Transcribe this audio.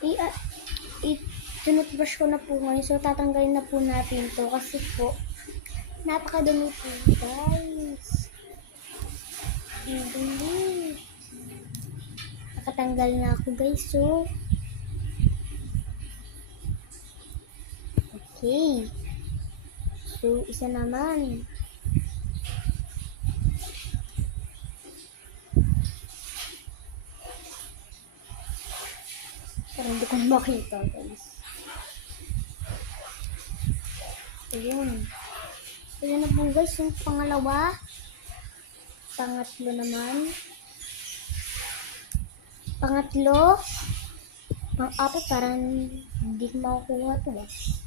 i i-toothbrush ko na po ngayon. So, tatanggalin na po natin to kasi po, napakadumi po, guys. Ang dumi. Nakatanggal na ako, guys. So, okay. So, isa naman. Parang hindi ko makita, guys. Ayun. Ayun na po, guys. Yung pangalawa. Pangatlo naman. Pangatlo. Pang-apat, parang hindi ko makukuha to, guys.